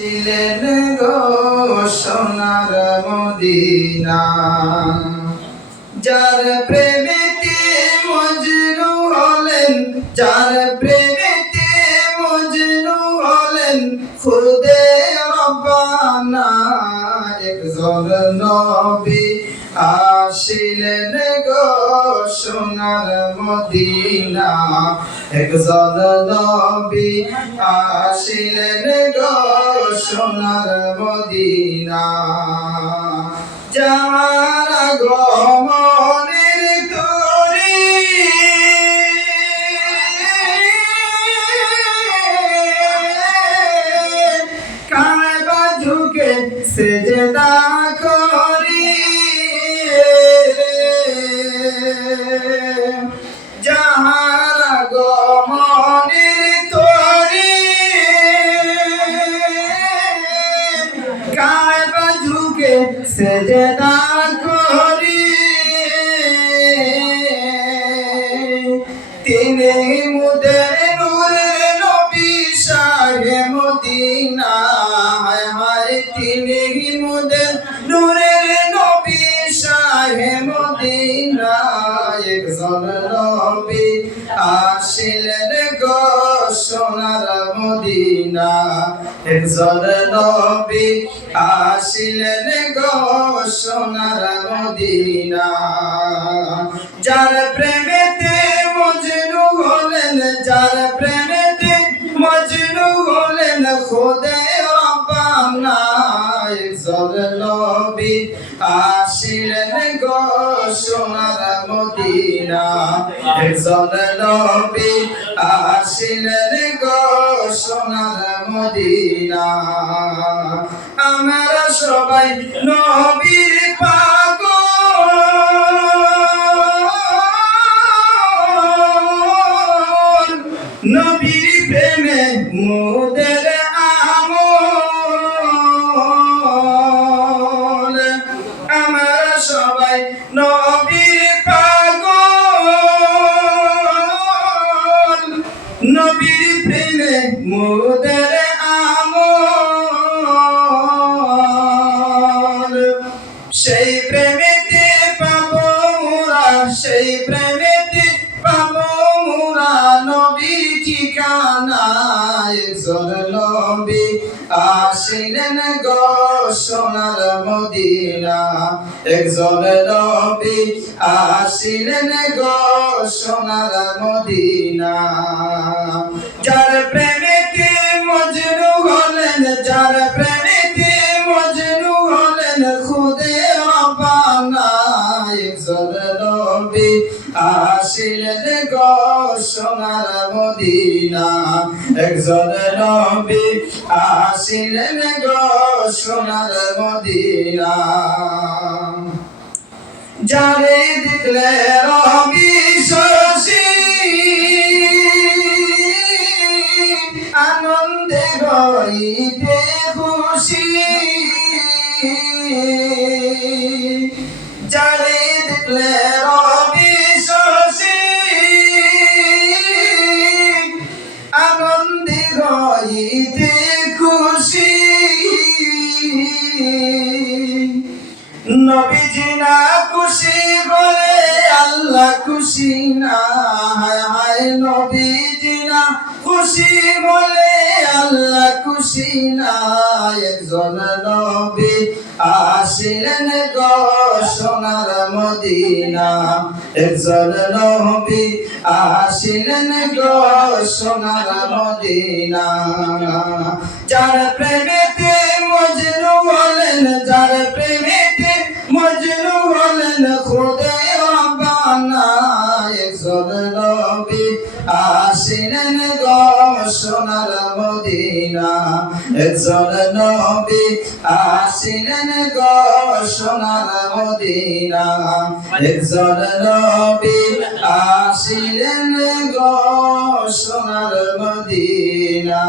ছিলেন গো সোনার মদিনা। যার প্রেমেতে মজনু হলেন, যার প্রেমেতে মজনু হলেন, খুদে রব্বানা একজন নবী আসিলেন গো সোনার মদিনা। একজন নবী আসিলেন গো সোনার মদিনা যাহার গমনের তরি কাবা ঝুঁকে সেজদা সেজদা করি। তিনি মুদের নবী শাহে মদিনা হায়, তিনি মুদের নূরের নবী শাহে মদিনা একজন নবী আসিলেন গো সোনার মদিনা। একজন নবী আসিলেন গো সোনার মদিনা। যার প্রেমেতে মজনু হলেন, যার প্রেমেতে মজনু হলেন, খোদে রব্বানা একজন নবী আসিলেন গো সোনার মদিনা। একজন নবী আসিলেন গো সোনার মদিনা। আমরা সবাই নবীর পাগল। নবীর প্রেমে মোদের সেই প্রেমেতে পাবো মোরা, সেই প্রেমেতে পাবো মোরা। নবীর ঠিকানা একজন নবী আসিলেন গো সোনার মদিনা। একজন নবী আসিলেন গো সোনার মদিনা। যার প্রেমেতে নবী আসিলেন গো মদিনা। একজন নবী আসিলেন গো মদিনা। যারে দেখলে রবি শশী, আনন্দে গইতে গইতে খুশি। নবীজি না খুশি বলে আল্লাহ খুশি না। হায় হায়, নবীজি না খুশি বলে আল্লাহ খুশি না। একজন নবী আসিলেন গো সোনার মদিনা। একজন নবী আসিলেন গো সোনার মদিনা। যার প্রেমেতে মজনু হলেন, যার প্রেমেতে মজনু হলেন, খুদে আসিলেন গো সোনার মদিনা। একজন নবী আসিলেন গো সোনার মদিনা। একজন নবী আসিলেন গো সোনার মদিনা।